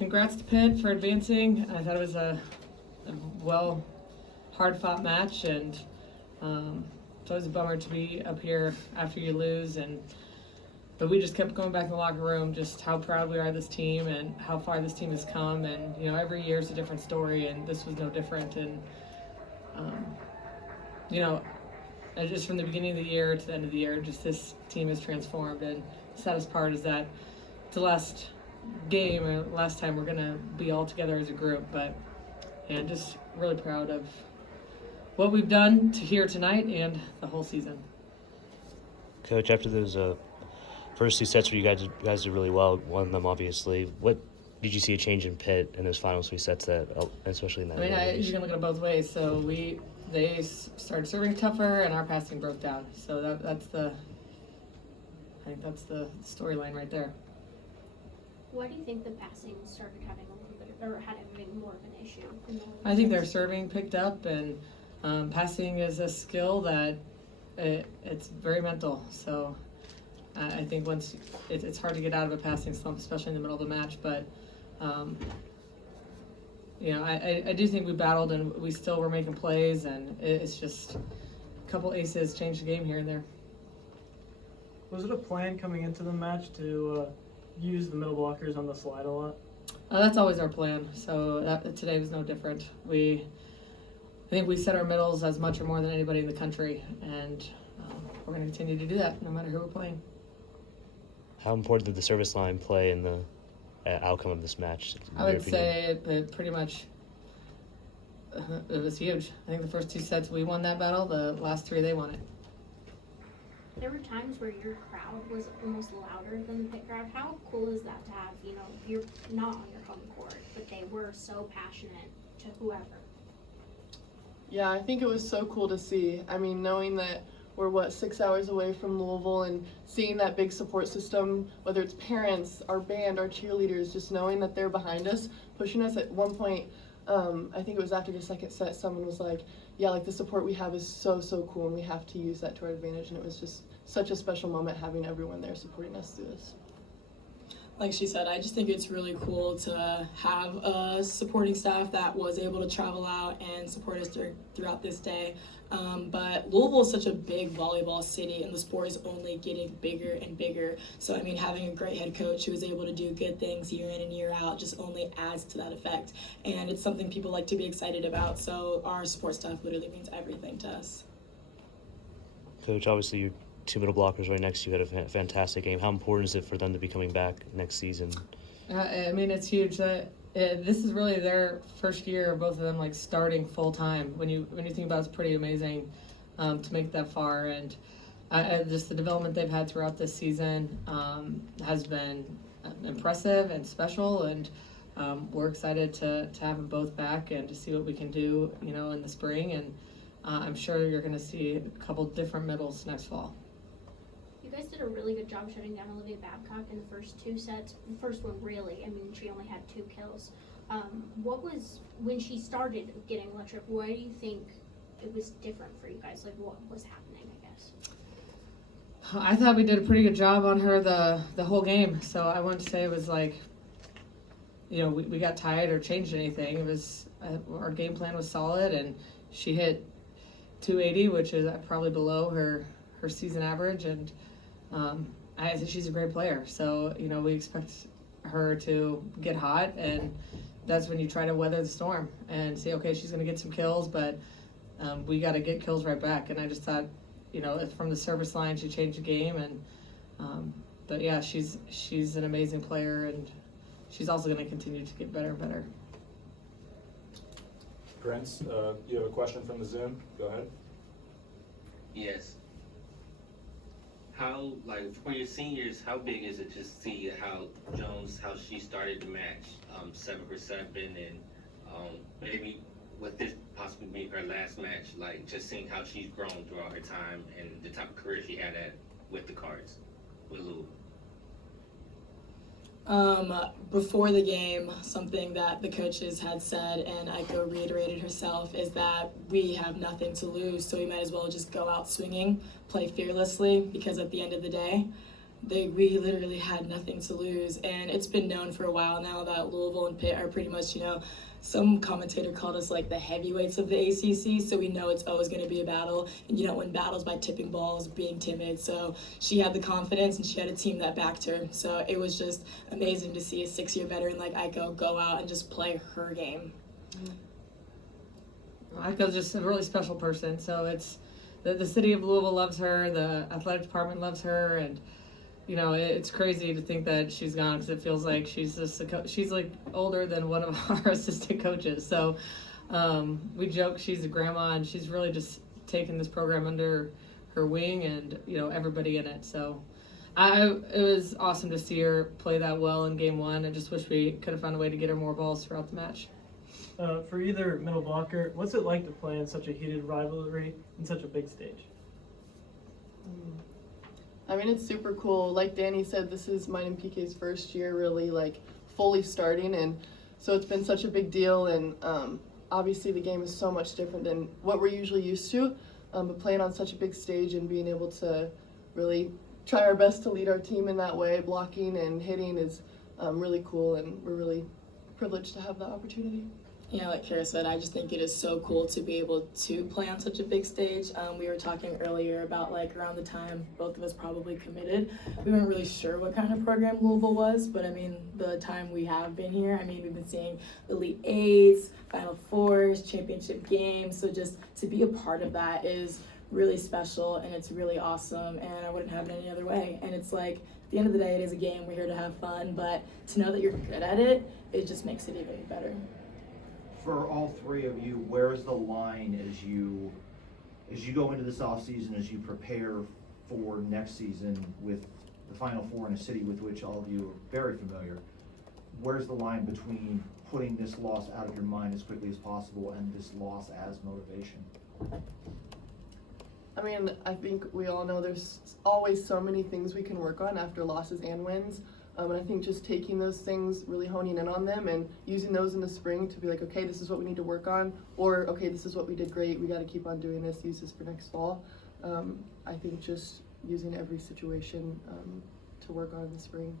Congrats to Pitt for advancing. I thought it was a hard-fought match, and it's always a bummer to be up here after you lose. But we just kept going back in the locker room, just how proud we are of this team and how far this team has come. And every year is a different story, and this was no different. And and just from the beginning of the year to the end of the year, just this team has transformed. And the saddest part is that it's the last game or last time we're gonna be all together as a group. But just really proud of what we've done to here tonight and the whole season. Coach, after those first two sets where you guys did really well, won them obviously. What did you see a change in Pitt in those final three sets especially in that? You can look at it both ways. So they started serving tougher and our passing broke down. So I think that's the storyline right there. Why do you think the passing started having a little bit, or having more of an issue? I think their serving picked up, and passing is a skill that it's very mental. So I think once it's hard to get out of a passing slump, especially in the middle of the match. But I do think we battled and we still were making plays, and it's just a couple aces changed the game here and there. Was it a plan coming into the match to use the middle blockers on the slide a lot? That's always our plan. So today was no different. I think we set our middles as much or more than anybody in the country, and we're going to continue to do that no matter who we're playing. How important did the service line play in the outcome of this match? I would say it pretty much it was huge. I think the first two sets we won that battle. The last three they won it. There were times where your crowd was almost louder than the Pitt crowd. How cool is that to have, you're not on your home court, but they were so passionate to whoever? Yeah, I think it was so cool to see. I mean, knowing that we're 6 hours away from Louisville and seeing that big support system, whether it's parents, our band, our cheerleaders, just knowing that they're behind us, pushing us. At one point, I think it was after the second set, someone was like, yeah, like the support we have is so cool and we have to use that to our advantage. And it was just such a special moment having everyone there supporting us through this. Like she said, I just think it's really cool to have a supporting staff that was able to travel out and support us throughout this day. But Louisville is such a big volleyball city, and the sport is only getting bigger and bigger. So, having a great head coach who is able to do good things year in and year out just only adds to that effect. And it's something people like to be excited about. So our support staff literally means everything to us. Coach, obviously your two middle blockers right next to you had a fantastic game. How important is it for them to be coming back next season? It's huge. This is really their first year, both of them starting full time. When you think about it, it's pretty amazing to make that far, and just the development they've had throughout this season has been impressive and special, and we're excited to have them both back and to see what we can do, in the spring. And I'm sure you're going to see a couple different middles next fall. You guys did a really good job shutting down Olivia Babcock in the first two sets. The first one, really, she only had 2 kills. When she started getting electric, why do you think it was different for you guys? What was happening, I guess? I thought we did a pretty good job on her the whole game, so I wouldn't say it was we got tired or changed anything. It was our game plan was solid, and she hit 280, which is probably below her season average, and I think she's a great player. So, we expect her to get hot, and that's when you try to weather the storm and say, okay, she's going to get some kills, but we got to get kills right back. And I just thought, from the service line, she changed the game. And but yeah, she's an amazing player, and she's also going to continue to get better and better. Prince, you have a question from the Zoom? Go ahead. Yes. How, for your seniors, how big is it to see how she started the match, 7 for 7, and maybe with this possibly being her last match, just seeing how she's grown throughout her time and the type of career she had with the Cards, with Louisville? Before the game, something that the coaches had said, and Aiko reiterated herself, is that we have nothing to lose, so we might as well just go out swinging, play fearlessly, because at the end of the day, we literally had nothing to lose. And it's been known for a while now that Louisville and Pitt are pretty much, some commentator called us like the heavyweights of the ACC, so we know it's always going to be a battle, and you don't win battles by tipping balls, being timid. So she had the confidence, and she had a team that backed her. So it was just amazing to see a 6-year veteran like Aiko go out and just play her game. Aiko's just a really special person. So it's the city of Louisville loves her, the athletic department loves her, and it's crazy to think that she's gone because it feels like she's just she's like older than one of our assistant coaches. So we joke she's a grandma, and she's really just taken this program under her wing, and everybody in it. So it was awesome to see her play that well in game 1. I just wish we could have found a way to get her more balls throughout the match. For either middle blocker, what's it like to play in such a heated rivalry in such a big stage? I mean, it's super cool. Like Dani said, this is mine and PK's first year really fully starting, and so it's been such a big deal, and obviously the game is so much different than what we're usually used to, but playing on such a big stage and being able to really try our best to lead our team in that way, blocking and hitting, is really cool, and we're really privileged to have that opportunity. Like Cara said, I just think it is so cool to be able to play on such a big stage. We were talking earlier about around the time both of us probably committed, we weren't really sure what kind of program Louisville was, but the time we have been here, we've been seeing Elite Eights, Final Fours, championship games, so just to be a part of that is really special, and it's really awesome, and I wouldn't have it any other way. And it's at the end of the day, it is a game, we're here to have fun, but to know that you're good at it, it just makes it even better. For all three of you, where is the line as you go into this offseason, as you prepare for next season with the Final Four in a city with which all of you are very familiar? Where's the line between putting this loss out of your mind as quickly as possible and this loss as motivation? I think we all know there's always so many things we can work on after losses and wins. And I think just taking those things, really honing in on them, and using those in the spring to be like, okay, this is what we need to work on, or okay, this is what we did great, we got to keep on doing this, use this for next fall. I think just using every situation to work on in the spring.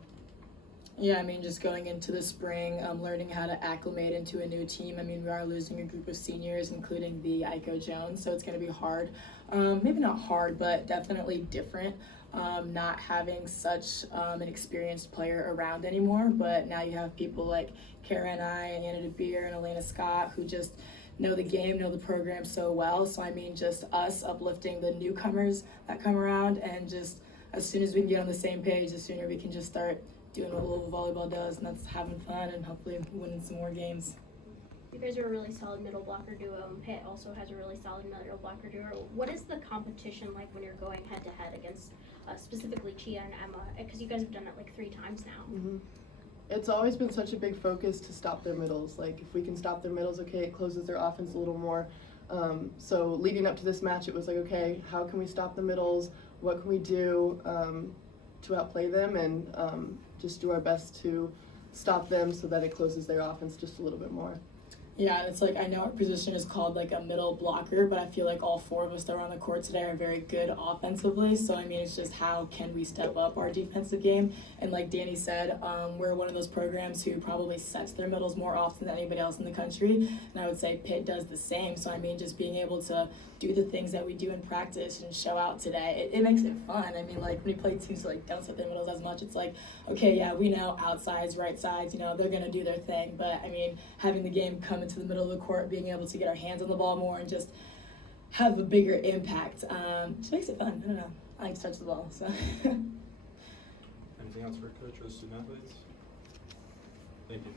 Yeah, just going into the spring, learning how to acclimate into a new team. We are losing a group of seniors, including the Aiko Jones, so it's going to be hard. Maybe not hard, but definitely different. Not having such an experienced player around anymore, but now you have people like Cara and I, and Anna DeBeer and Elena Scott, who just know the game, know the program so well. So just us uplifting the newcomers that come around, and just as soon as we can get on the same page, the sooner we can just start doing what Louisville Volleyball does, and that's having fun and hopefully winning some more games. You guys are a really solid middle blocker duo, and Pitt also has a really solid middle blocker duo. What is the competition like when you're going head-to-head against specifically Chia and Emma? Because you guys have done it 3 times now. Mm-hmm. It's always been such a big focus to stop their middles. If we can stop their middles, okay, it closes their offense a little more. So leading up to this match, it was okay, how can we stop the middles? What can we do to outplay them, and just do our best to stop them so that it closes their offense just a little bit more. Yeah, it's I know our position is called a middle blocker, but I feel all 4 of us that were on the court today are very good offensively. So it's just how can we step up our defensive game? And like Dani said, we're one of those programs who probably sets their middles more often than anybody else in the country. And I would say Pitt does the same. So just being able to do the things that we do in practice and show out today, it makes it fun. When we play teams that don't set their middles as much, it's okay, yeah, we know outsides, right sides, they're gonna do their thing. But having the game come into the middle of the court, being able to get our hands on the ball more and just have a bigger impact, just makes it fun. I don't know. I like to touch the ball. So. Anything else for Coach or student athletes? Thank you.